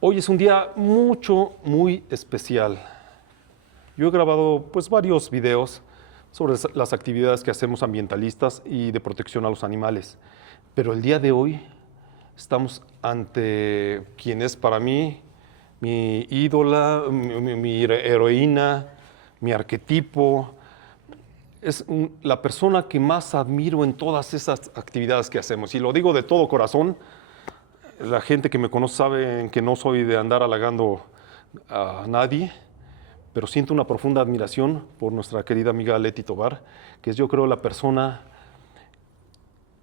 Hoy es un día muy especial. Yo he grabado varios videos sobre las actividades que hacemos ambientalistas y de protección a los animales. Pero el día de hoy estamos ante quien es para mí mi ídola, mi heroína, mi arquetipo. Es la persona que más admiro en todas esas actividades que hacemos. Y lo digo de todo corazón. La gente que me conoce sabe que no soy de andar halagando a nadie, pero siento una profunda admiración por nuestra querida amiga Leti Tobar, que es, yo creo, la persona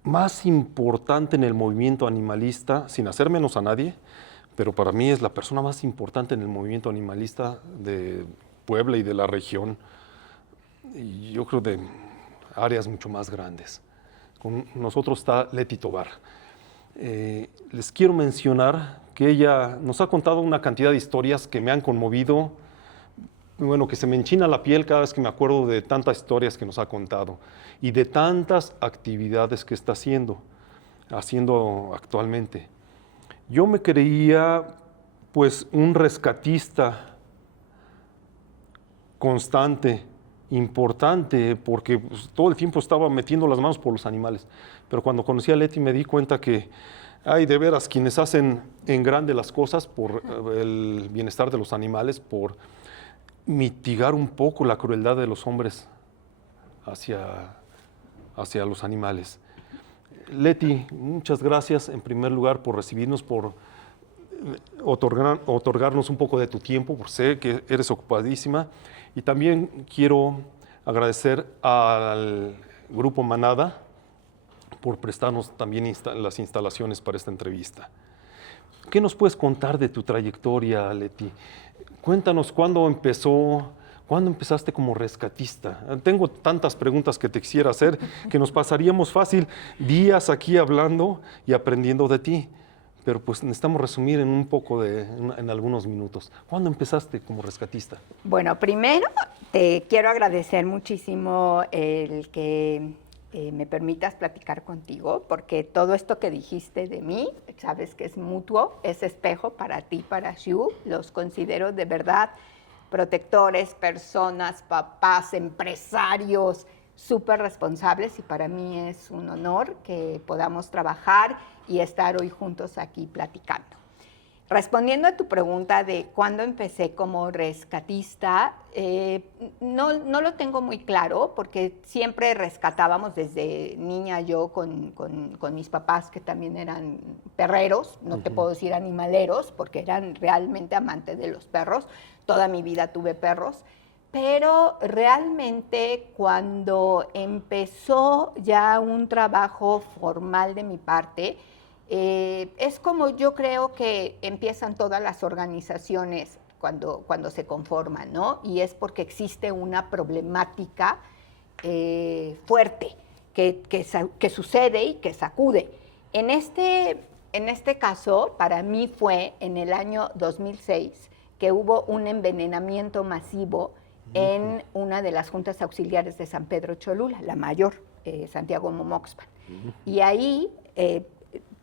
más importante en el movimiento animalista, sin hacer menos a nadie, pero para mí es la persona más importante en el movimiento animalista de Puebla y de la región, y yo creo de áreas mucho más grandes. Con nosotros está Leti Tobar. Les quiero mencionar que ella nos ha contado una cantidad de historias que me han conmovido, bueno, que se me enchina la piel cada vez que me acuerdo de tantas historias que nos ha contado y de tantas actividades que está haciendo actualmente. Yo me creía pues un rescatista constante, importante, porque todo el tiempo estaba metiendo las manos por los animales. Pero cuando conocí a Leti me di cuenta que hay de veras quienes hacen en grande las cosas por el bienestar de los animales, por mitigar un poco la crueldad de los hombres hacia los animales. Leti, muchas gracias en primer lugar por recibirnos, por otorgarnos un poco de tu tiempo, porque sé que eres ocupadísima. Y también quiero agradecer al Grupo Manada por prestarnos también las instalaciones para esta entrevista. ¿Qué nos puedes contar de tu trayectoria, Leti? Cuéntanos cuándo empezaste como rescatista. Tengo tantas preguntas que te quisiera hacer que nos pasaríamos fácil días aquí hablando y aprendiendo de ti. Pero pues necesitamos resumir en algunos minutos. ¿Cuándo empezaste como rescatista? Bueno, primero te quiero agradecer muchísimo el que me permitas platicar contigo, porque todo esto que dijiste de mí, sabes que es mutuo, es espejo para ti, para Xiu. Los considero de verdad protectores, personas, papás, empresarios, súper responsables, y para mí es un honor que podamos trabajar y estar hoy juntos aquí platicando. Respondiendo a tu pregunta de cuándo empecé como rescatista, no lo tengo muy claro, porque siempre rescatábamos desde niña yo con mis papás, que también eran perreros, no te puedo decir animaleros, porque eran realmente amantes de los perros. Toda mi vida tuve perros, pero realmente cuando empezó ya un trabajo formal de mi parte, es como yo creo que empiezan todas las organizaciones cuando se conforman, ¿no? Y es porque existe una problemática fuerte que sucede y que sacude. En este caso, para mí fue en el año 2006 que hubo un envenenamiento masivo en una de las juntas auxiliares de San Pedro Cholula, la mayor, Santiago Momoxpan. Y ahí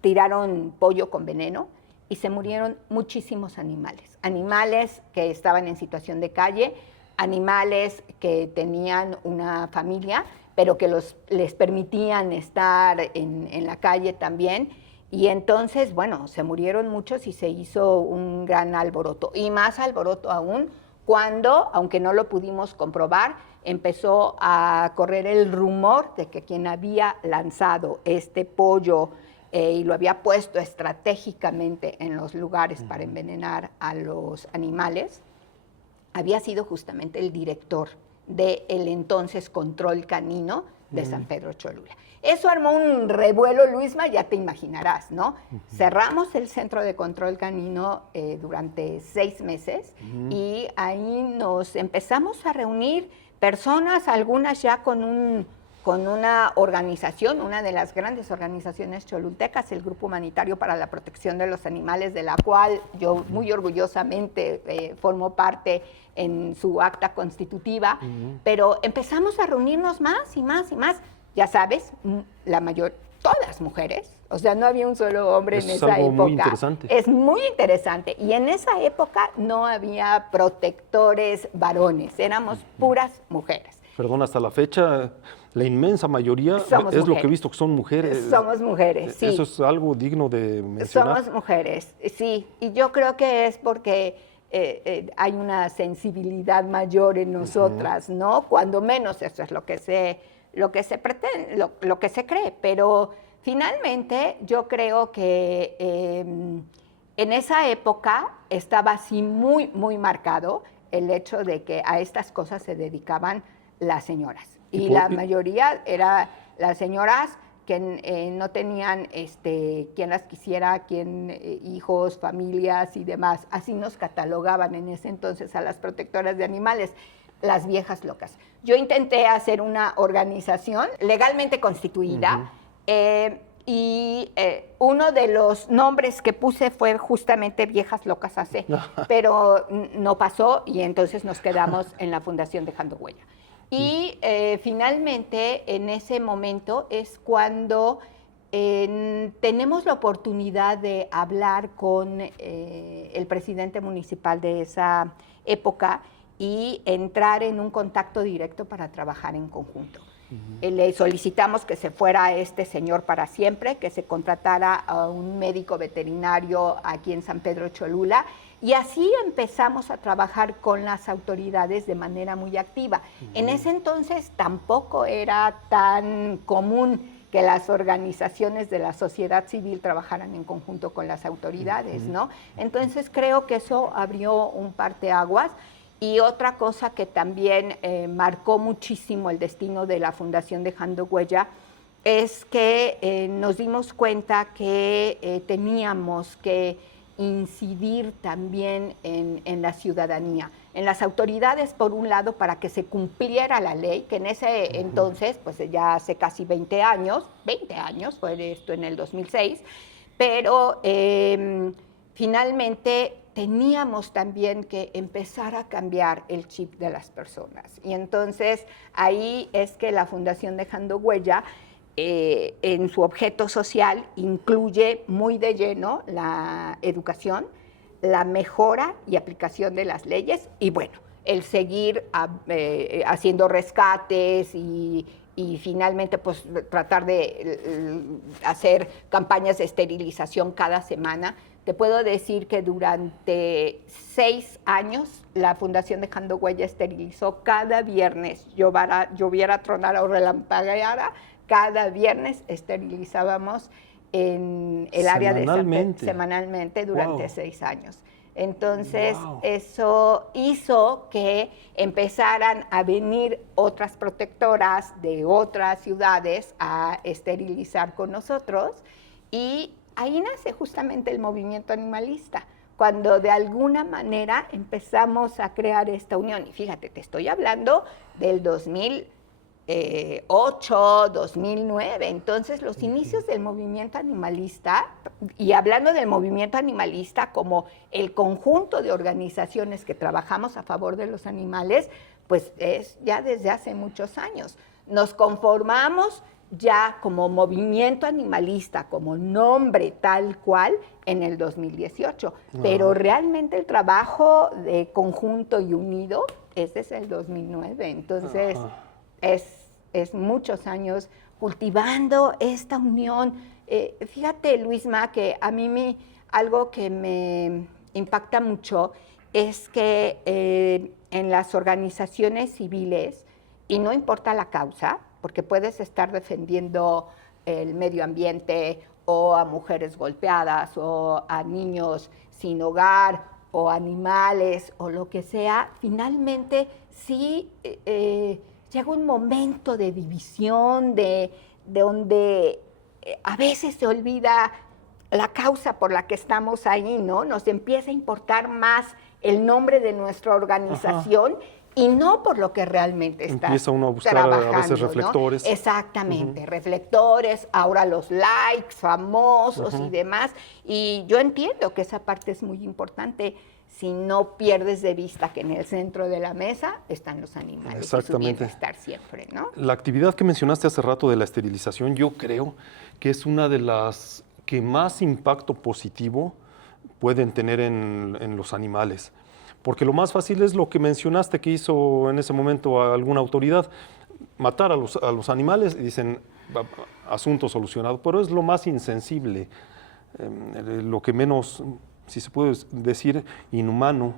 tiraron pollo con veneno y se murieron muchísimos animales. Animales que estaban en situación de calle, animales que tenían una familia, pero que les permitían estar en la calle también. Y entonces, bueno, se murieron muchos y se hizo un gran alboroto. Y más alboroto aún cuando, aunque no lo pudimos comprobar, empezó a correr el rumor de que quien había lanzado este pollo y lo había puesto estratégicamente en los lugares para envenenar a los animales, había sido justamente el director del entonces Control Canino de San Pedro Cholula. Eso armó un revuelo, Luisma, ya te imaginarás, ¿no? Cerramos el centro de control canino durante 6 meses y ahí nos empezamos a reunir personas, algunas ya con una organización, una de las grandes organizaciones cholultecas, el Grupo Humanitario para la Protección de los Animales, de la cual yo muy orgullosamente formo parte en su acta constitutiva, pero empezamos a reunirnos más y más y más. Ya sabes, la mayor todas mujeres, o sea, no había un solo hombre en esa época. Es algo muy interesante. Es muy interesante. Y en esa época no había protectores varones, éramos puras mujeres. Perdón, hasta la fecha, la inmensa mayoría Somos es mujeres. lo que he visto que son mujeres. Somos mujeres, sí. Eso es algo digno de mencionar. Somos mujeres, sí. Y yo creo que es porque hay una sensibilidad mayor en nosotras, ¿no? Cuando menos eso es lo que se pretende, lo que se cree. Pero finalmente yo creo que en esa época estaba así muy, muy marcado el hecho de que a estas cosas se dedicaban las señoras. Y la mayoría eran las señoras que no tenían quien las quisiera, hijos, familias y demás. Así nos catalogaban en ese entonces a las protectoras de animales, las viejas locas. Yo intenté hacer una organización legalmente constituida, y uno de los nombres que puse fue justamente Viejas Locas AC, pero no pasó y entonces nos quedamos en la Fundación Dejando Huella. Y finalmente, en ese momento es cuando tenemos la oportunidad de hablar con el presidente municipal de esa época y entrar en un contacto directo para trabajar en conjunto. Le solicitamos que se fuera este señor para siempre, que se contratara a un médico veterinario aquí en San Pedro Cholula, y así empezamos a trabajar con las autoridades de manera muy activa. En ese entonces tampoco era tan común que las organizaciones de la sociedad civil trabajaran en conjunto con las autoridades, ¿no? Entonces creo que eso abrió un parteaguas. Y otra cosa que también marcó muchísimo el destino de la Fundación Dejando Huella es que nos dimos cuenta que teníamos que incidir también en la ciudadanía, en las autoridades, por un lado, para que se cumpliera la ley, que en ese entonces, pues ya hace casi 20 años, fue esto en el 2006, pero finalmente teníamos también que empezar a cambiar el chip de las personas. Y entonces ahí es que la Fundación Dejando Huella, en su objeto social, incluye muy de lleno la educación, la mejora y aplicación de las leyes y, bueno, el seguir haciendo rescates y finalmente pues tratar de hacer campañas de esterilización cada semana. Te puedo decir que durante 6 años la Fundación Dejando Huella esterilizó cada viernes, lloviera, tronara o relampagueara, cada viernes esterilizábamos en el área de semanalmente durante 6 años. Entonces, eso hizo que empezaran a venir otras protectoras de otras ciudades a esterilizar con nosotros, y ahí nace justamente el movimiento animalista, cuando de alguna manera empezamos a crear esta unión. Y fíjate, te estoy hablando del 2008, 2009, entonces los inicios del movimiento animalista, y hablando del movimiento animalista como el conjunto de organizaciones que trabajamos a favor de los animales, pues es ya desde hace muchos años. Nos conformamos ya como movimiento animalista, como nombre tal cual, en el 2018. Pero realmente el trabajo de conjunto y unido es desde el 2009. Entonces, es muchos años cultivando esta unión. Fíjate, Luisma, que a mí algo que me impacta mucho es que en las organizaciones civiles, y no importa la causa, porque puedes estar defendiendo el medio ambiente o a mujeres golpeadas o a niños sin hogar o animales o lo que sea, finalmente sí llega un momento de división, de donde a veces se olvida la causa por la que estamos ahí, ¿no? Nos empieza a importar más el nombre de nuestra organización y no por lo que realmente está Empieza uno a buscar a veces reflectores. ¿no? Exactamente, reflectores, ahora los likes famosos y demás. Y yo entiendo que esa parte es muy importante si no pierdes de vista que en el centro de la mesa están los animales. Exactamente. Y su bienestar siempre, ¿no? La actividad que mencionaste hace rato de la esterilización, yo creo que es una de las que más impacto positivo pueden tener en los animales. Porque lo más fácil es lo que mencionaste que hizo en ese momento alguna autoridad, matar a los animales y dicen, asunto solucionado, pero es lo más insensible, lo que menos, si se puede decir, inhumano.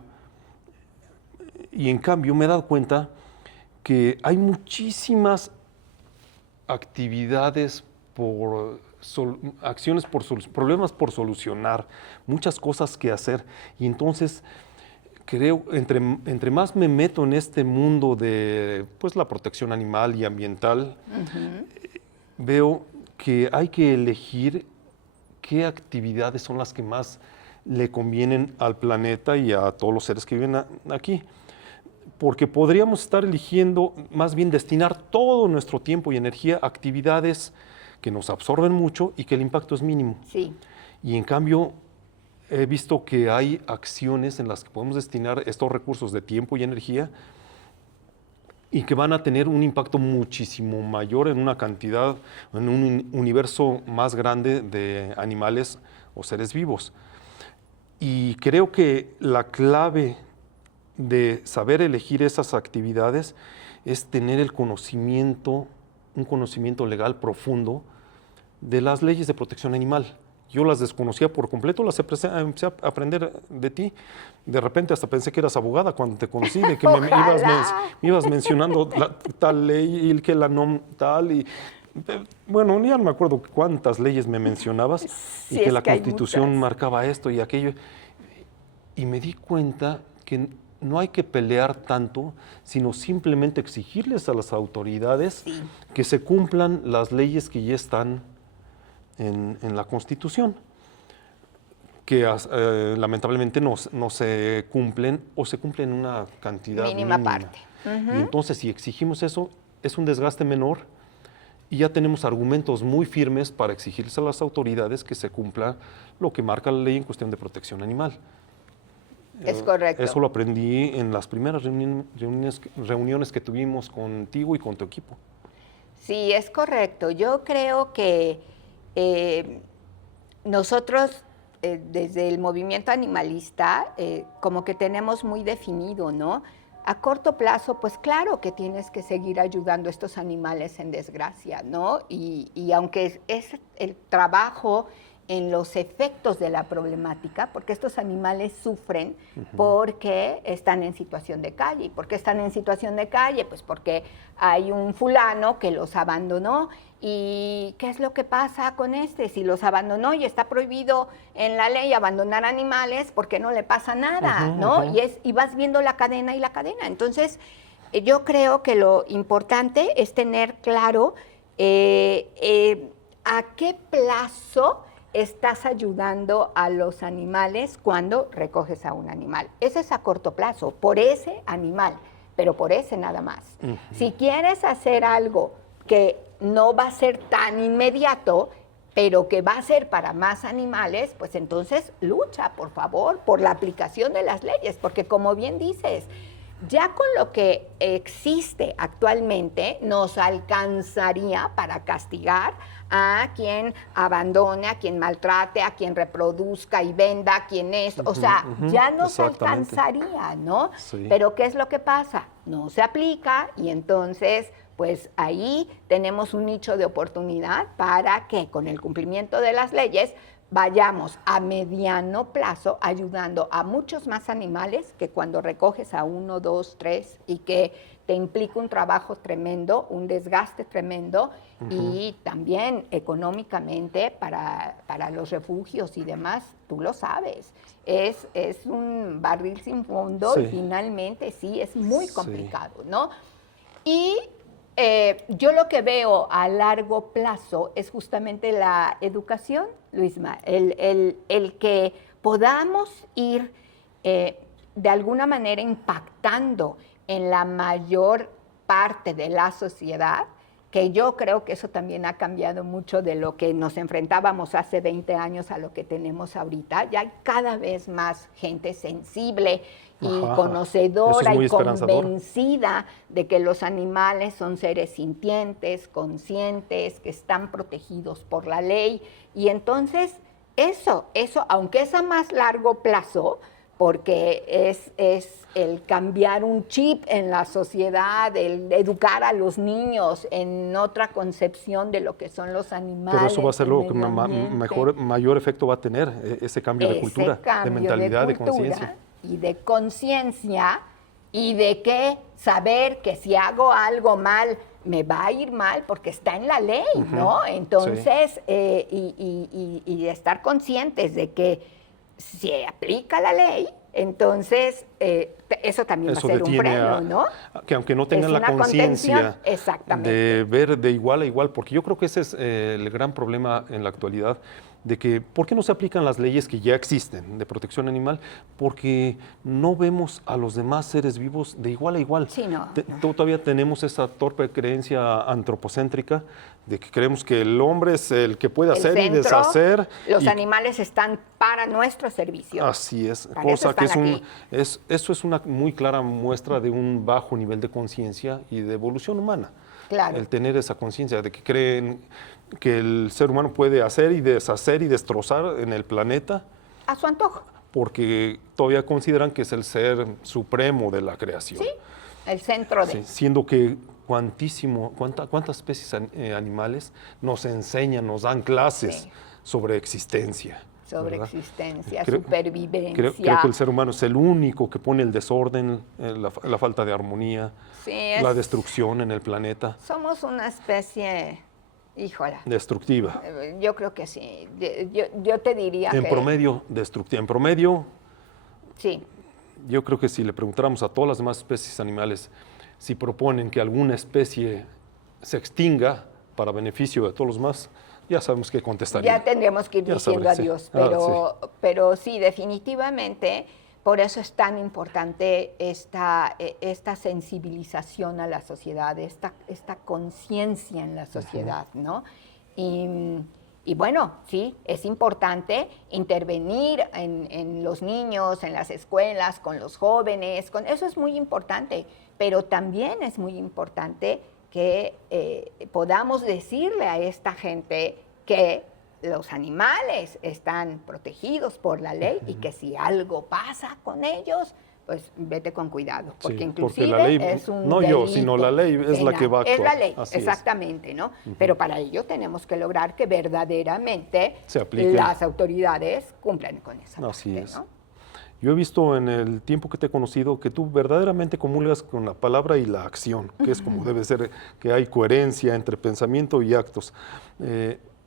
Y en cambio me he dado cuenta que hay muchísimas actividades acciones por problemas por solucionar, muchas cosas que hacer. Y entonces creo, entre más me meto en este mundo de pues, la protección animal y ambiental, veo que hay que elegir qué actividades son las que más le convienen al planeta y a todos los seres que viven aquí. Porque podríamos estar eligiendo, más bien destinar todo nuestro tiempo y energía a actividades que nos absorben mucho y que el impacto es mínimo. Sí. Y en cambio, he visto que hay acciones en las que podemos destinar estos recursos de tiempo y energía y que van a tener un impacto muchísimo mayor en una cantidad, en un universo más grande de animales o seres vivos. Y creo que la clave de saber elegir esas actividades es tener el conocimiento, un conocimiento legal profundo de las leyes de protección animal. Yo las desconocía por completo, las empecé a aprender de ti. De repente hasta pensé que eras abogada cuando te conocí, de que me ibas mencionando tal ley y que la NOM tal y bueno, ya no me acuerdo cuántas leyes me mencionabas Sí, y que es la que hay Constitución muchas. marcaba esto y aquello. Y me di cuenta que no hay que pelear tanto, sino simplemente exigirles a las autoridades Sí. que se cumplan las leyes que ya están en la Constitución, que lamentablemente no se cumplen o se cumplen en una cantidad Mínima mínima. parte. Y entonces si exigimos eso, es un desgaste menor y ya tenemos argumentos muy firmes para exigirles a las autoridades que se cumpla lo que marca la ley en cuestión de protección animal. Es correcto. Eso lo aprendí en las primeras reuniones que tuvimos contigo y con tu equipo. Sí, es correcto. Yo creo que nosotros, desde el movimiento animalista, como que tenemos muy definido, ¿no? A corto plazo, pues claro que tienes que seguir ayudando a estos animales en desgracia, ¿no? Y aunque es el trabajo en los efectos de la problemática, porque estos animales sufren porque están en situación de calle. ¿Y por qué están en situación de calle? Pues porque hay un fulano que los abandonó. ¿Y qué es lo que pasa con este? Si los abandonó y está prohibido en la ley abandonar animales, ¿por qué no le pasa nada? ¿No? Y vas viendo la cadena y la cadena. Entonces, yo creo que lo importante es tener claro a qué plazo estás ayudando a los animales cuando recoges a un animal. Ese es a corto plazo, por ese animal, pero por ese nada más. Si quieres hacer algo que no va a ser tan inmediato, pero que va a ser para más animales, pues entonces lucha, por favor, por la aplicación de las leyes, porque como bien dices, ya con lo que existe actualmente nos alcanzaría para castigar a quien abandone, a quien maltrate, a quien reproduzca y venda, a quien es, o sea, ya nos alcanzaría, ¿no? Sí. Pero ¿qué es lo que pasa? No se aplica y entonces, pues ahí tenemos un nicho de oportunidad para que con el cumplimiento de las leyes vayamos a mediano plazo ayudando a muchos más animales que cuando recoges a 1, 2, 3 y que te implica un trabajo tremendo, un desgaste tremendo y también económicamente para los refugios y demás, tú lo sabes, es un barril sin fondo y finalmente sí, es muy complicado, ¿no? Y yo lo que veo a largo plazo es justamente la educación, Luisma, el que podamos ir de alguna manera impactando en la mayor parte de la sociedad, que yo creo que eso también ha cambiado mucho de lo que nos enfrentábamos hace 20 años a lo que tenemos ahorita. Ya hay cada vez más gente sensible y Ajá. conocedora Eso es muy y esperanzador. convencida de que los animales son seres sintientes, conscientes, que están protegidos por la ley. Y entonces eso, aunque es a más largo plazo, porque es el cambiar un chip en la sociedad, el educar a los niños en otra concepción de lo que son los animales. Pero eso va a ser el lo que medio ambiente, mayor efecto va a tener, ese cambio de ese cultura, cambio de mentalidad, de cultura conciencia. y de conciencia, y de que saber que si hago algo mal, me va a ir mal porque está en la ley, ¿no? Entonces, y estar conscientes de que se aplica la ley, entonces eso también va a ser un freno, ¿no? Que aunque no tengan Es la una conciencia contención, exactamente. de ver de igual a igual, porque yo creo que ese es el gran problema en la actualidad, de que ¿por qué no se aplican las leyes que ya existen de protección animal? Porque no vemos a los demás seres vivos de igual a igual. Sí, no. Todavía tenemos esa torpe creencia antropocéntrica de que creemos que el hombre es el que puede hacer y deshacer. Los animales están para nuestro servicio. Así es, Para eso cosa que están eso es una muy clara muestra de un bajo nivel de conciencia y de evolución humana. Claro. El tener esa conciencia de que creen que el ser humano puede hacer y deshacer y destrozar en el planeta A su antojo. porque todavía consideran que es el ser supremo de la creación. Sí, el centro de... Sí, siendo que cuántas especies animales nos enseñan, nos dan clases Sí. sobre existencia. Sobre ¿verdad? existencia, Creo- supervivencia. Creo que el ser humano es el único que pone el desorden, la falta de armonía, Sí, la destrucción en el planeta, somos una especie, híjola, destructiva. yo creo que sí. Yo te diría En que... promedio, destructiva. En promedio, Sí, yo creo que si le preguntáramos a todas las demás especies animales si proponen que alguna especie se extinga para beneficio de todos los demás, ya sabemos qué contestarían. ya tendríamos que ir Ya diciendo sabré, sí. adiós, Ah, sí, definitivamente, por eso es tan importante esta sensibilización a la sociedad, esta conciencia en la sociedad, ¿no? Y bueno, sí, es importante intervenir en los niños, en las escuelas, con los jóvenes, eso es muy importante, pero también es muy importante que podamos decirle a esta gente que los animales están protegidos por la ley y que si algo pasa con ellos, pues vete con cuidado, porque Sí, inclusive porque la ley, es un no yo, delito sino la ley es la penal. que va a actuar. Es la ley, Así es. exactamente, ¿no? Pero para ello tenemos que lograr que verdaderamente Se aplique. las autoridades cumplan con esa Así parte, es. ¿no? Yo he visto en el tiempo que te he conocido que tú verdaderamente comulgas con la palabra y la acción, que es como debe ser, que hay coherencia entre pensamiento y actos.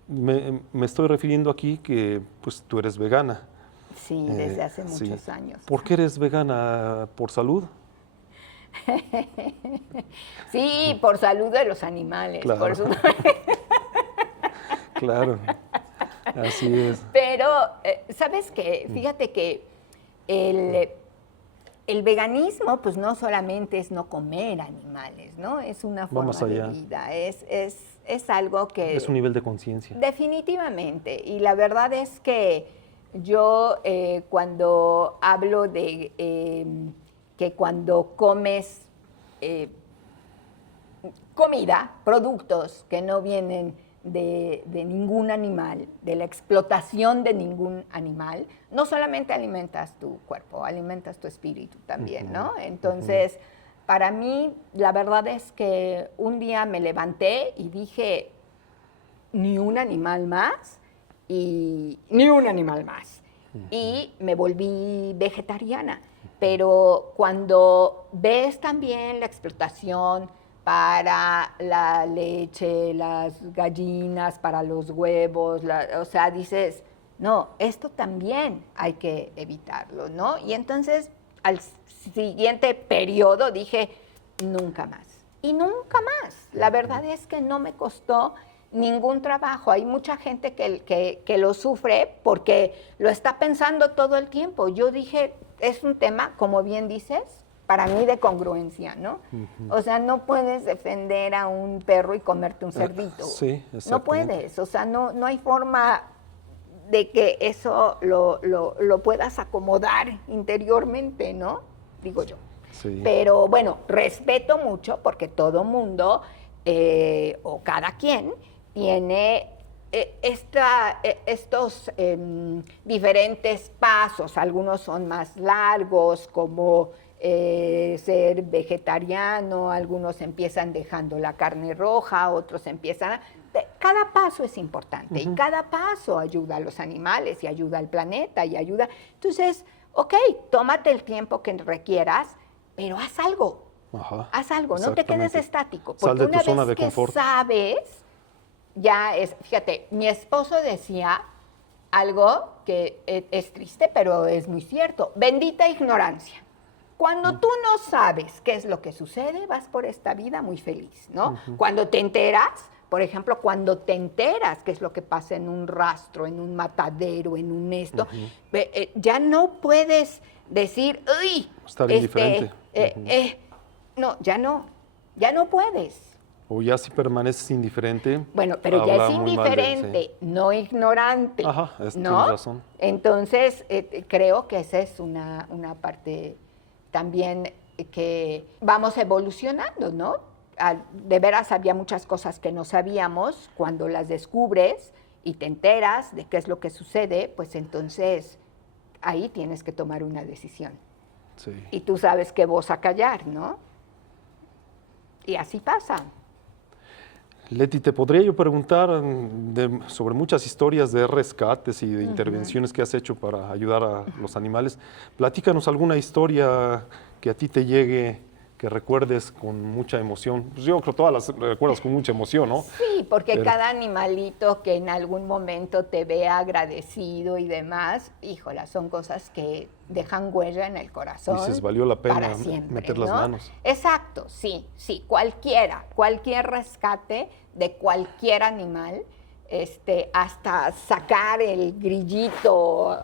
Me estoy refiriendo aquí que pues tú eres vegana. Sí, desde hace Sí. muchos años. ¿Por qué eres vegana? ¿Por salud? Sí, por salud de los animales. Claro. Por su- Claro, así es. Pero, ¿sabes qué? Fíjate que el veganismo, pues no solamente es no comer animales, ¿no? Es una Va forma más de allá. vida, es algo que... Es un nivel de conciencia. Definitivamente. Y la verdad es que yo cuando hablo de que cuando comes comida, productos que no vienen de ningún animal, de la explotación de ningún animal, no solamente alimentas tu cuerpo, alimentas tu espíritu también, ¿no? Entonces, para mí, la verdad es que un día me levanté y dije, ni un animal más y ni un animal más. Y me volví vegetariana. Pero cuando ves también la explotación para la leche, las gallinas, para los huevos, o sea, dices, no, esto también hay que evitarlo, ¿no? Y entonces, al siguiente periodo dije, nunca más. Y nunca más. La verdad es que no me costó ningún trabajo. Hay mucha gente que lo sufre porque lo está pensando todo el tiempo. Yo dije, es un tema, como bien dices, para mí de congruencia, ¿no? O sea, no puedes defender a un perro y comerte un cerdito. Sí, no puedes, o sea, no hay forma de que eso lo puedas acomodar interiormente, ¿no? Digo yo. Sí. Pero bueno, respeto mucho porque todo mundo o cada quien tiene estos diferentes pasos. Algunos son más largos, como ser vegetariano, algunos empiezan dejando la carne roja, otros empiezan... Cada paso es importante y cada paso ayuda a los animales y ayuda al planeta y ayuda... Entonces, ok, tómate el tiempo que requieras, pero haz algo. Ajá, haz algo, no te quedes estático. Porque sal de tu una zona vez de que confort. sabes, ya es... Fíjate, mi esposo decía algo que es triste, pero es muy cierto. Bendita ignorancia. Cuando tú no sabes qué es lo que sucede, vas por esta vida muy feliz, ¿no? Cuando te enteras, por ejemplo, cuando te enteras qué es lo que pasa en un rastro, en un matadero, en un esto, ya no puedes decir, ¡uy! Estar indiferente. No, ya no puedes. O ya si permaneces indiferente. Bueno, pero ya es muy mal de- indiferente, no ignorante. Ajá, ¿no? tienes razón. Entonces, creo que esa es una parte también que vamos evolucionando, ¿no? De veras había muchas cosas que no sabíamos. Cuando las descubres y te enteras de qué es lo que sucede, pues entonces ahí tienes que tomar una decisión. Sí. Y tú sabes qué voz a callar, ¿no? Y así pasa. Leti, te podría yo preguntar sobre muchas historias de rescates y de intervenciones que has hecho para ayudar a los animales. Platícanos alguna historia que a ti te llegue, que recuerdes con mucha emoción. Pues yo creo que todas las recuerdas con mucha emoción, ¿no? Sí, porque Pero- cada animalito que en algún momento te vea agradecido y demás, híjola, son cosas que dejan huella en el corazón. Dices, valió la pena para siempre, meter las ¿no? manos. Exacto, sí, cualquier rescate de cualquier animal, hasta sacar el grillito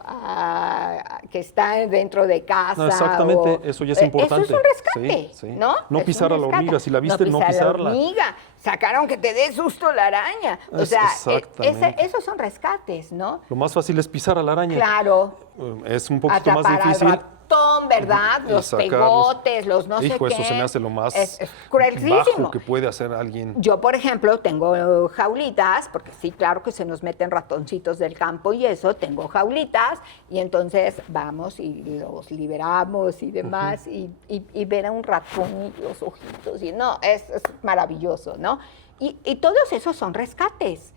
que está dentro de casa. No, exactamente, eso ya es importante. Eso es un rescate, Sí, sí. ¿no? No Es pisar un a la rescate. hormiga, si la viste, no pisar pisarla. la hormiga, sacaron que te dé susto la araña. O sea, Exactamente. esos son rescates, ¿no? Lo más fácil es pisar a la araña. Claro. Es un poquito más Atrapar difícil. al ratón, ¿verdad? Y Los sacarlos. pegotes, los no sé Hijo, qué. eso se me hace lo más Es cruelísimo. bajo que puede hacer alguien. Yo, por ejemplo, tengo jaulitas, porque sí, claro que se nos meten ratoncitos del campo y eso, tengo jaulitas, y entonces vamos y los liberamos y demás, y ver a un ratón y los ojitos, y no, es maravilloso, ¿no? Y todos esos son rescates.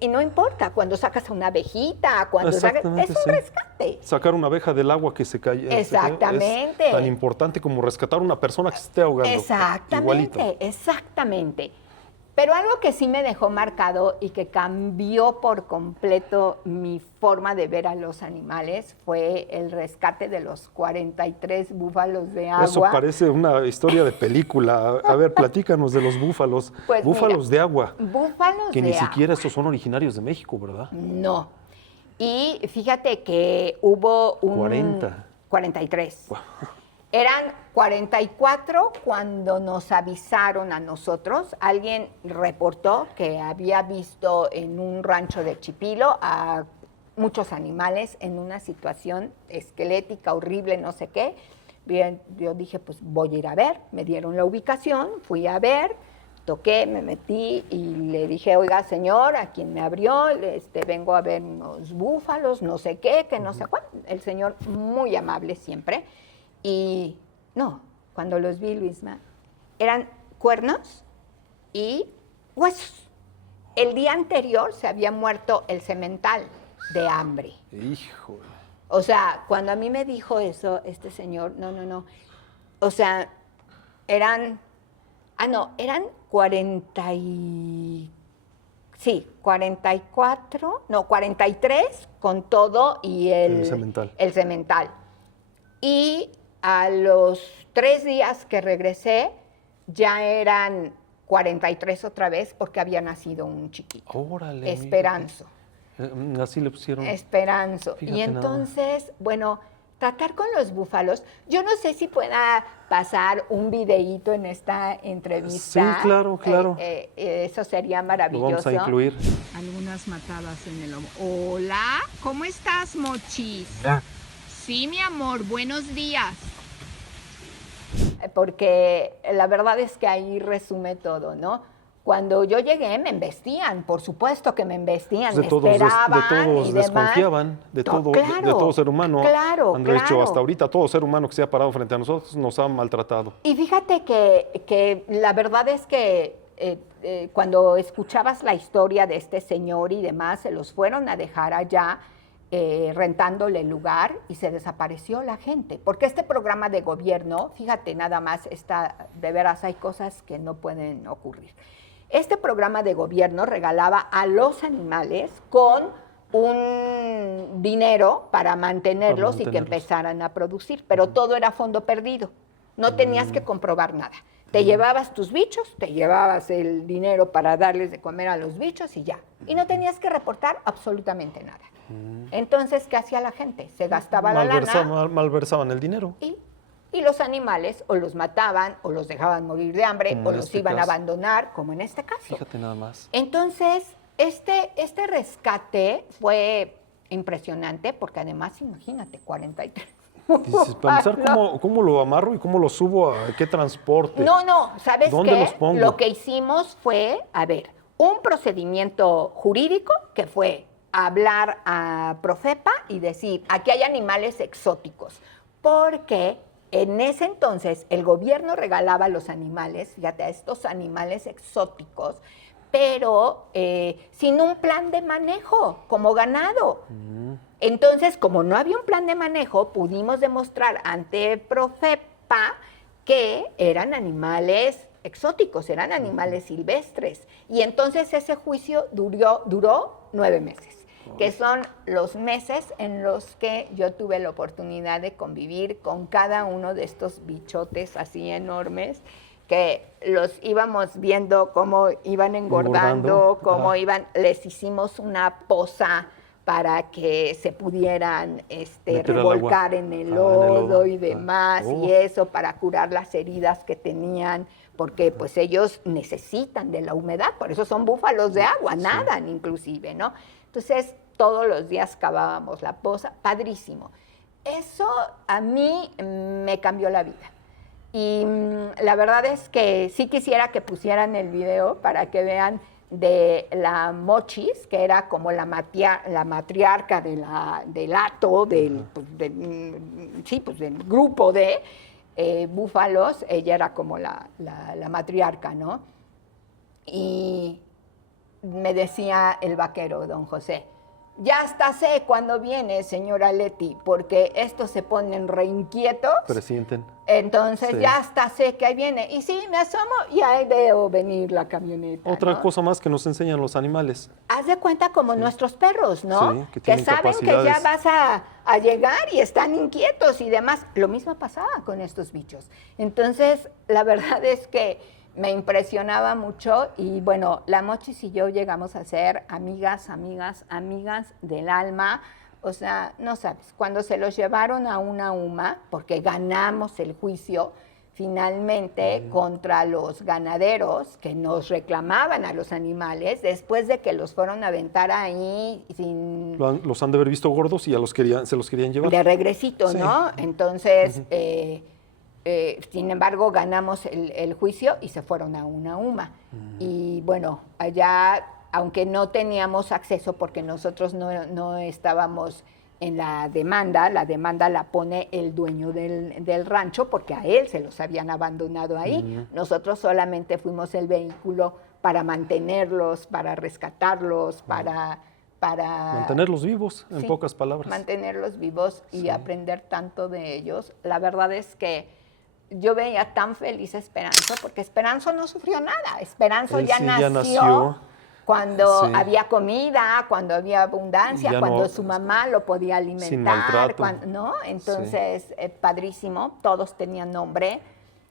Y no importa, cuando sacas a una abejita, cuando sacas, es un Exactamente, sí. rescate. Sacar una abeja del agua que se cae. Exactamente. Es tan importante como rescatar a una persona que se esté ahogando. Exactamente, Igualito. exactamente. Pero algo que sí me dejó marcado y que cambió por completo mi forma de ver a los animales fue el rescate de los 43 búfalos de agua. Eso parece una historia de película. A ver, platícanos de los búfalos. Pues Búfalos mira, de agua. Búfalos Que de ni agua. siquiera estos son originarios de México, ¿verdad? No. Y fíjate que hubo 43. Eran 44 cuando nos avisaron a nosotros. Alguien reportó que había visto en un rancho de Chipilo a muchos animales en una situación esquelética, horrible, no sé qué. Bien, yo dije, pues voy a ir a ver. Me dieron la ubicación, fui a ver, toqué, me metí y le dije, oiga, señor, a quien me abrió, vengo a ver unos búfalos, no sé qué, que no sé cuál. El señor muy amable siempre. Y no, cuando los vi, Luisma, eran cuernos y huesos. El día anterior se había muerto el semental de hambre. Híjole. O sea, cuando a mí me dijo eso, este señor, no. O sea, eran 43 con todo y el semental. Y a los 3 días que regresé, ya eran 43 otra vez porque había nacido un chiquito. Órale. Esperanzo. Así le pusieron. Esperanzo. Fíjate Y entonces, bueno, tratar con los búfalos. Yo no sé si pueda pasar un videíto en esta entrevista. Sí, claro, claro. Eso sería maravilloso. Lo vamos a incluir. Algunas matadas en el lomo. Hola, ¿cómo estás, Mochis? Sí, mi amor, buenos días. Porque la verdad es que ahí resume todo, ¿no? Cuando yo llegué me embestían, por supuesto que me embestían, Pues de me esperaban de todos y demás. desconfiaban, de todo, claro, de todo ser humano. Claro, Han dicho, claro. hasta ahorita todo ser humano que se ha parado frente a nosotros nos ha maltratado. Y fíjate que la verdad es que cuando escuchabas la historia de este señor y demás, se los fueron a dejar allá rentándole el lugar y se desapareció la gente. Porque este programa de gobierno, fíjate nada más, de veras hay cosas que no pueden ocurrir. Este programa de gobierno regalaba a los animales con un dinero para mantenerlos y que empezaran a producir, pero todo era fondo perdido. No tenías que comprobar nada. Te llevabas tus bichos, te llevabas el dinero para darles de comer a los bichos y ya. Y no tenías que reportar absolutamente nada. Entonces, ¿qué hacía la gente? Se gastaba la lana. Malversaban el dinero. Y los animales o los mataban o los dejaban morir de hambre Como o en los este iban a caso. abandonar, como en este caso. Fíjate nada más. Entonces, este rescate fue impresionante porque además, imagínate, 43. Dices, para empezar, ¿cómo lo amarro y cómo lo subo a qué transporte? No, ¿sabes ¿Dónde qué? los pongo? Lo que hicimos fue, un procedimiento jurídico que fue hablar a Profepa y decir, aquí hay animales exóticos, porque en ese entonces el gobierno regalaba los animales, fíjate, a estos animales exóticos, pero sin un plan de manejo, como ganado. Entonces, como no había un plan de manejo, pudimos demostrar ante Profepa que eran animales exóticos, eran animales silvestres. Y entonces ese juicio duró 9 meses, que son los meses en los que yo tuve la oportunidad de convivir con cada uno de estos bichotes así enormes, que los íbamos viendo cómo iban engordando, cómo iban, les hicimos una poza para que se pudieran revolcar en el lodo y demás, y eso para curar las heridas que tenían, porque pues ellos necesitan de la humedad, por eso son búfalos de agua, nadan inclusive, ¿no? Entonces, todos los días cavábamos la poza, padrísimo. Eso a mí me cambió la vida. Y la verdad es que sí quisiera que pusieran el video para que vean de la Mochis, que era como la matriarca del hato, del grupo de búfalos. Ella era como la matriarca, ¿no? Y me decía el vaquero, don José, ya hasta sé cuándo viene, señora Leti, porque estos se ponen reinquietos. Presienten. Entonces ya hasta sé que ahí viene. Y sí, me asomo y ahí veo venir la camioneta. Otra ¿no? cosa más que nos enseñan los animales. Haz de cuenta como nuestros perros, ¿no? Sí, que que tienen saben que ya vas a llegar y están inquietos y demás. Lo mismo pasaba con estos bichos. Entonces, la verdad es que me impresionaba mucho y bueno, la Mochis y yo llegamos a ser amigas del alma. O sea, no sabes, cuando se los llevaron a una UMA, porque ganamos el juicio finalmente contra los ganaderos que nos reclamaban a los animales, después de que los fueron a aventar ahí sin... Los han de haber visto gordos y se los querían llevar. De regresito, sí. ¿No? Entonces... sin embargo, ganamos el juicio y se fueron a una UMA. Y bueno, allá, aunque no teníamos acceso porque nosotros no estábamos en la demanda la pone el dueño del rancho porque a él se los habían abandonado ahí. Nosotros solamente fuimos el vehículo para mantenerlos, para rescatarlos, para mantenerlos vivos, en pocas palabras. Mantenerlos vivos y aprender tanto de ellos. La verdad es que yo veía tan feliz a Esperanza, porque Esperanza no sufrió nada. Esperanza ya nació cuando había comida, cuando había abundancia, cuando su mamá lo podía alimentar. Sin maltrato. ¿No? Entonces, padrísimo, todos tenían nombre.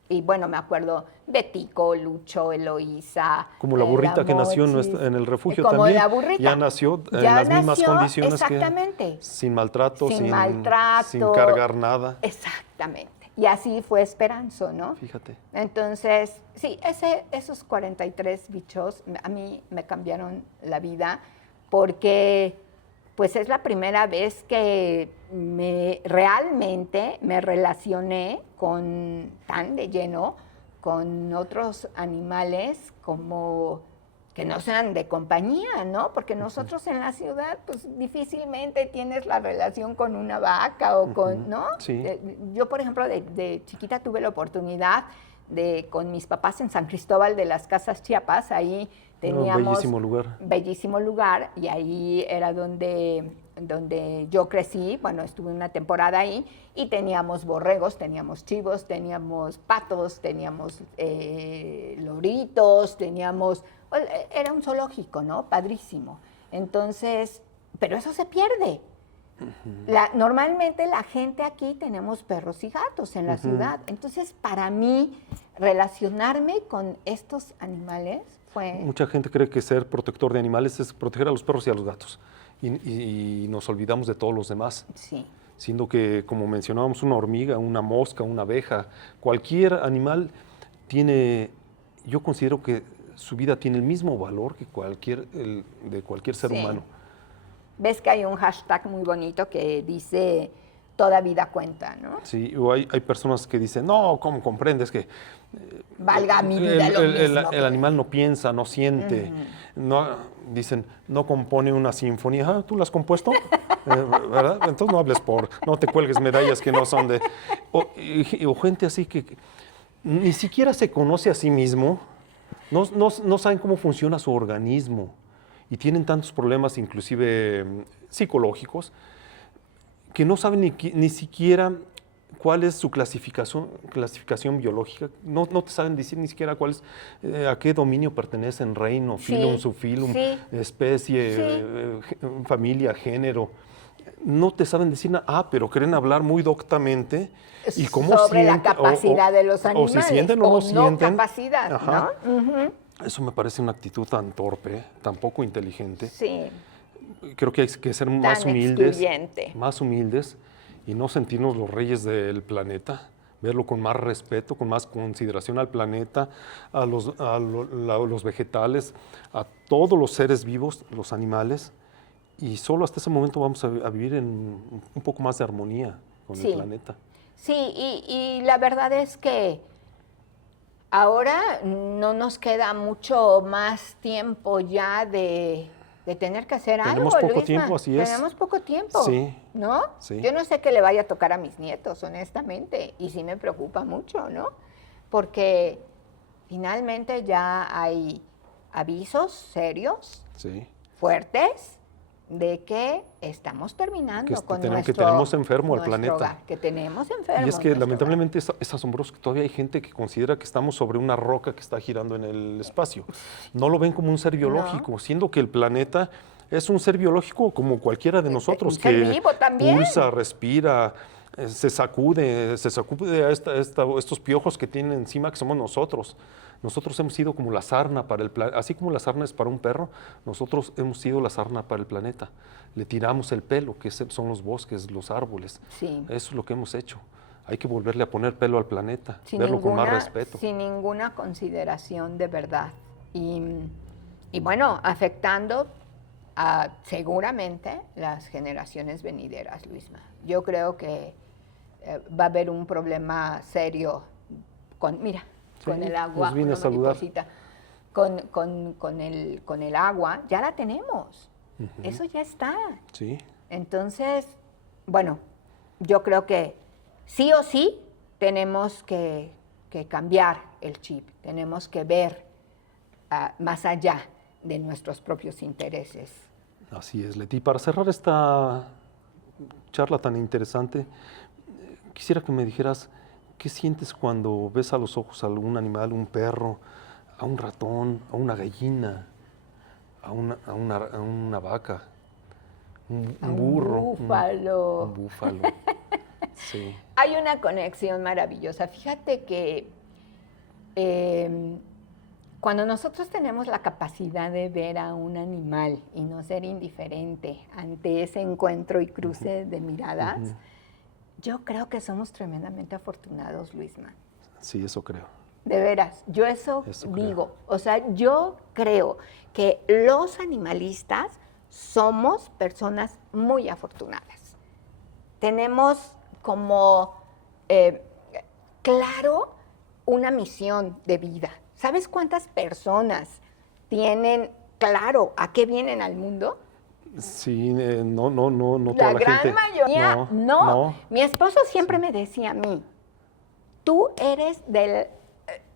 Y bueno, me acuerdo de Tico, Lucho, Eloísa. Como la burrita que nació Mochis, en el refugio como también. la burrita. Ya nació en Ya las mismas nació, condiciones exactamente. que sin maltrato, Sin maltrato. sin cargar nada. Exactamente. Y así fue Esperanzo, ¿no? Fíjate. Entonces, sí, esos 43 bichos a mí me cambiaron la vida porque pues es la primera vez que realmente me relacioné tan de lleno con otros animales como que no sean de compañía, ¿no? Porque nosotros en la ciudad, pues difícilmente tienes la relación con una vaca o con, ¿no? Sí. Yo, por ejemplo, de chiquita tuve la oportunidad con mis papás en San Cristóbal de las Casas Chiapas, ahí teníamos... bellísimo lugar. Bellísimo lugar, y ahí era donde yo crecí, bueno, estuve una temporada ahí, y teníamos borregos, teníamos chivos, teníamos patos, teníamos loritos, era un zoológico, ¿no? Padrísimo. Entonces, pero eso se pierde. Normalmente la gente aquí tenemos perros y gatos en la ciudad. Entonces, para mí, relacionarme con estos animales fue... Mucha gente cree que ser protector de animales es proteger a los perros y a los gatos. Y nos olvidamos de todos los demás. Sí. Siendo que, como mencionábamos, una hormiga, una mosca, una abeja, cualquier animal tiene, yo considero que su vida tiene el mismo valor que de cualquier ser humano. Ves que hay un hashtag muy bonito que dice toda vida cuenta, ¿no? Sí, o hay personas que dicen, no, ¿cómo comprendes que valga mi vida el animal no piensa, no siente? Dicen, no compone una sinfonía. Ah, ¿tú la has compuesto? ¿Verdad? Entonces no te cuelgues medallas que no son de... O gente así que ni siquiera se conoce a sí mismo, no saben cómo funciona su organismo y tienen tantos problemas, inclusive psicológicos, que no saben ni siquiera cuál es su clasificación biológica. No te saben decir ni siquiera a qué dominio pertenecen, reino, filum, subfilum, especie, familia, género. No te saben decir nada, pero creen hablar muy doctamente. ¿Y cómo sobre la capacidad de los animales. O si sienten o no sienten. Capacidad, Ajá. ¿no? Eso me parece una actitud tan torpe, tan poco inteligente. Sí. Creo que hay que ser más humildes y no sentirnos los reyes del planeta, verlo con más respeto, con más consideración al planeta, a los vegetales, a todos los seres vivos, los animales, y solo hasta ese momento vamos a vivir en un poco más de armonía con el planeta. Sí, y la verdad es que ahora no nos queda mucho más tiempo ya de tener que hacer algo, Tenemos poco Luisma. tiempo, así es. Tenemos poco tiempo, sí, ¿no? Sí. Yo no sé qué le vaya a tocar a mis nietos, honestamente, y sí me preocupa mucho, ¿no? Porque finalmente ya hay avisos serios, fuertes, de que estamos terminando que tenemos enfermo al planeta. Hogar, que tenemos enfermo. Y es que lamentablemente es asombroso que todavía hay gente que considera que estamos sobre una roca que está girando en el espacio. No lo ven como un ser biológico, siendo que el planeta es un ser biológico como cualquiera de nosotros, que vivo también. Pulsa, respira, se sacude a estos piojos que tienen encima, que somos nosotros. Nosotros hemos sido como la sarna para el planeta, así como la sarna es para un perro, nosotros hemos sido la sarna para el planeta. Le tiramos el pelo, que son los bosques, los árboles. Sí. Eso es lo que hemos hecho. Hay que volverle a poner pelo al planeta, verlo con más respeto. Sin ninguna consideración de verdad. Y bueno, afectando seguramente las generaciones venideras, Luisma. Yo creo que va a haber un problema serio con el agua. Nos vine a saludar. Con el agua, ya la tenemos. Eso ya está. Sí. Entonces, bueno, yo creo que sí o sí tenemos que cambiar el chip, tenemos que ver más allá de nuestros propios intereses. Así es, Leti. Para cerrar esta charla tan interesante, quisiera que me dijeras qué sientes cuando ves a los ojos a algún animal, un perro, a un ratón, a una gallina, a una vaca, un burro. Un búfalo. Sí. Hay una conexión maravillosa. Fíjate que Cuando nosotros tenemos la capacidad de ver a un animal y no ser indiferente ante ese encuentro y cruce de miradas, yo creo que somos tremendamente afortunados, Luisma. Sí, eso creo. De veras, yo eso digo. Creo. O sea, yo creo que los animalistas somos personas muy afortunadas. Tenemos como claro una misión de vida. ¿Sabes cuántas personas tienen claro a qué vienen al mundo? Sí, no toda la gran gente. mayoría, no. Mi esposo siempre me decía a mí, tú eres del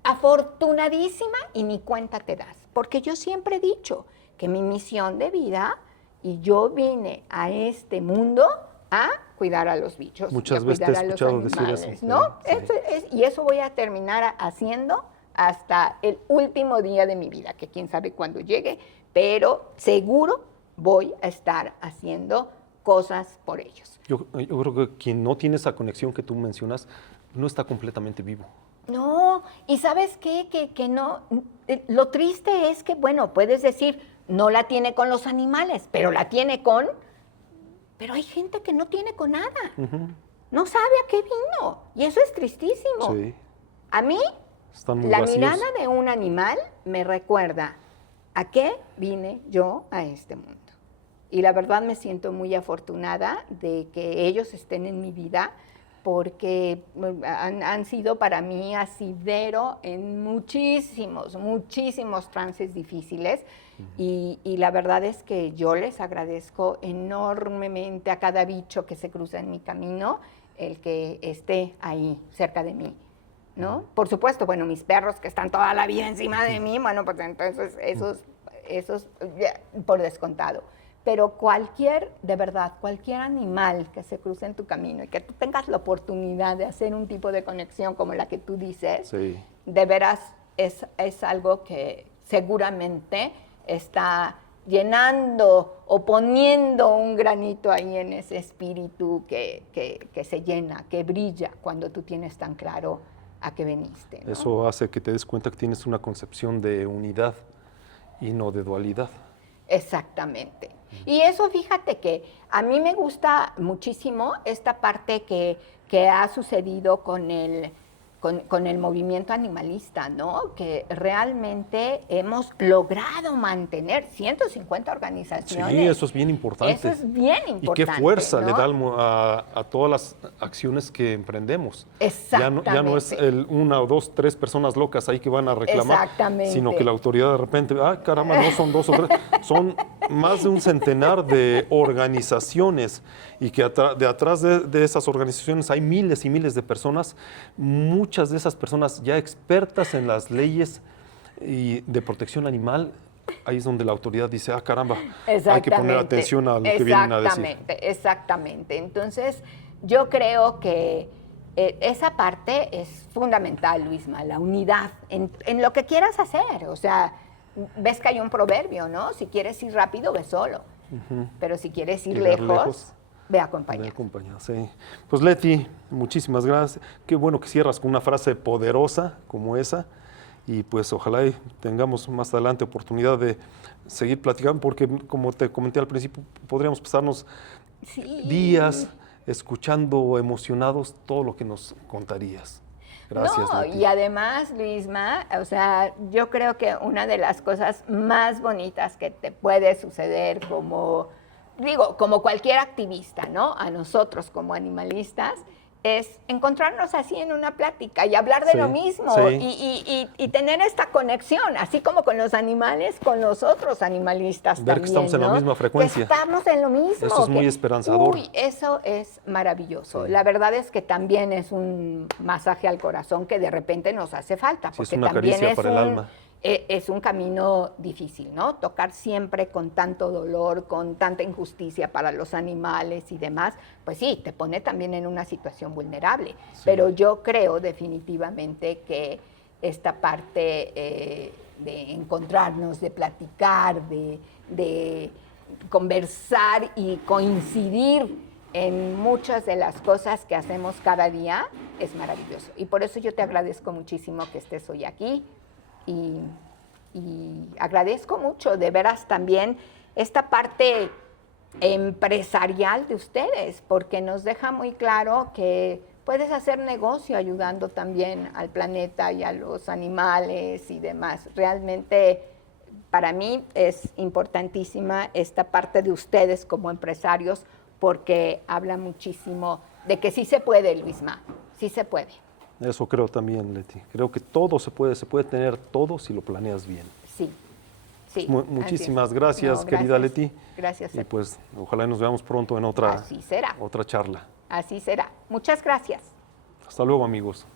afortunadísima y ni cuenta te das. Porque yo siempre he dicho que mi misión de vida, y yo vine a este mundo a cuidar a los bichos. Muchas y a veces te he cuidar a los escuchado decir animales, eso. ¿no? Sí. Y eso voy a terminar haciendo hasta el último día de mi vida, que quién sabe cuándo llegue, pero seguro voy a estar haciendo cosas por ellos. Yo creo que quien no tiene esa conexión que tú mencionas no está completamente vivo. No, y ¿sabes qué? Que no, lo triste es que, bueno, puedes decir, no la tiene con los animales, pero la tiene con... Pero hay gente que no tiene con nada. No sabe a qué vino. Y eso es tristísimo. Sí. A mí, Están muy la vacíos. mirada de un animal me recuerda a qué vine yo a este mundo. Y la verdad me siento muy afortunada de que ellos estén en mi vida porque han sido para mí asidero en muchísimos trances difíciles. Y la verdad es que yo les agradezco enormemente a cada bicho que se cruza en mi camino el que esté ahí cerca de mí, ¿no? Por supuesto, bueno, mis perros que están toda la vida encima de mí, bueno, pues entonces esos ya, por descontado. Pero de verdad, cualquier animal que se cruce en tu camino y que tú tengas la oportunidad de hacer un tipo de conexión como la que tú dices, Sí. de veras es algo que seguramente está llenando o poniendo un granito ahí en ese espíritu que se llena, que brilla cuando tú tienes tan claro a qué veniste, ¿no? Eso hace que te des cuenta que tienes una concepción de unidad y no de dualidad. Exactamente. Y eso, fíjate que a mí me gusta muchísimo esta parte que ha sucedido con el movimiento animalista, ¿no? Que realmente hemos logrado mantener 150 organizaciones. Sí, eso es bien importante. Eso es bien importante. Y qué fuerza ¿no? le da a todas las acciones que emprendemos. Exactamente. Ya no es una o dos, tres personas locas ahí que van a reclamar, Exactamente. sino que la autoridad de repente, caramba, no son dos o tres, son más de un centenar de organizaciones y que atrás de esas organizaciones hay miles y miles de personas, muchas de esas personas ya expertas en las leyes de protección animal. Ahí es donde la autoridad dice, caramba, hay que poner atención a lo que vienen a decir. Exactamente. Entonces, yo creo que esa parte es fundamental, Luisma, la unidad en lo que quieras hacer. O sea, ves que hay un proverbio, ¿no? Si quieres ir rápido, ve solo. Pero si quieres ir lejos, ve acompañado. Ve acompañado, sí. Pues Leti, muchísimas gracias. Qué bueno que cierras con una frase poderosa como esa. Y pues ojalá tengamos más adelante oportunidad de seguir platicando, porque como te comenté al principio, podríamos pasarnos días escuchando emocionados todo lo que nos contarías. Gracias, Leti. Y además, Luisma, o sea, yo creo que una de las cosas más bonitas que te puede suceder como cualquier activista, ¿no? A nosotros como animalistas, es encontrarnos así en una plática y hablar de lo mismo y tener esta conexión, así como con los animales, con los otros animalistas Ver también, que estamos en la misma frecuencia. Que estamos en lo mismo. Eso es muy esperanzador. Uy, eso es maravilloso. La verdad es que también es un masaje al corazón que de repente nos hace falta. Porque es una también caricia para el alma. Es un camino difícil, ¿no? Tocar siempre con tanto dolor, con tanta injusticia para los animales y demás, pues sí, te pone también en una situación vulnerable. Sí. Pero yo creo definitivamente que esta parte de encontrarnos, de platicar, de conversar y coincidir en muchas de las cosas que hacemos cada día es maravilloso. Y por eso yo te agradezco muchísimo que estés hoy aquí y agradezco mucho de veras también esta parte empresarial de ustedes, porque nos deja muy claro que puedes hacer negocio ayudando también al planeta y a los animales y demás. Realmente para mí es importantísima esta parte de ustedes como empresarios, porque habla muchísimo de que sí se puede, Luisma, sí se puede. Eso creo también, Leti. Creo que todo se puede tener todo si lo planeas bien. Sí, sí. Muchísimas gracias, No, querida Leti. Gracias. Y pues ojalá nos veamos pronto en otra Así será. charla. Así será. Muchas gracias. Hasta luego, amigos.